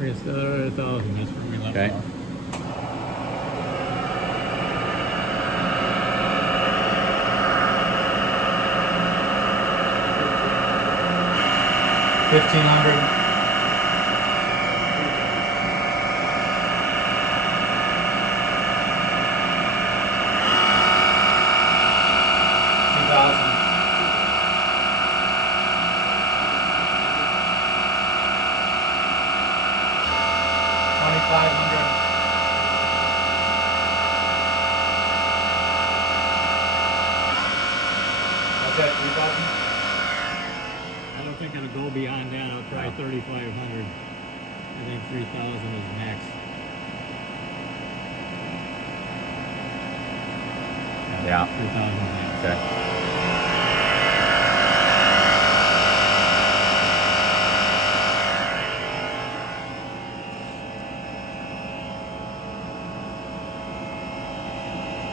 We're gonna start at 1,000. That's where we left Okay. off. $1,500. That's it, 3,000? I don't think it'll go beyond that. I'll try 3,500. I think 3,000 is max. Yeah. 3,000 max. Okay.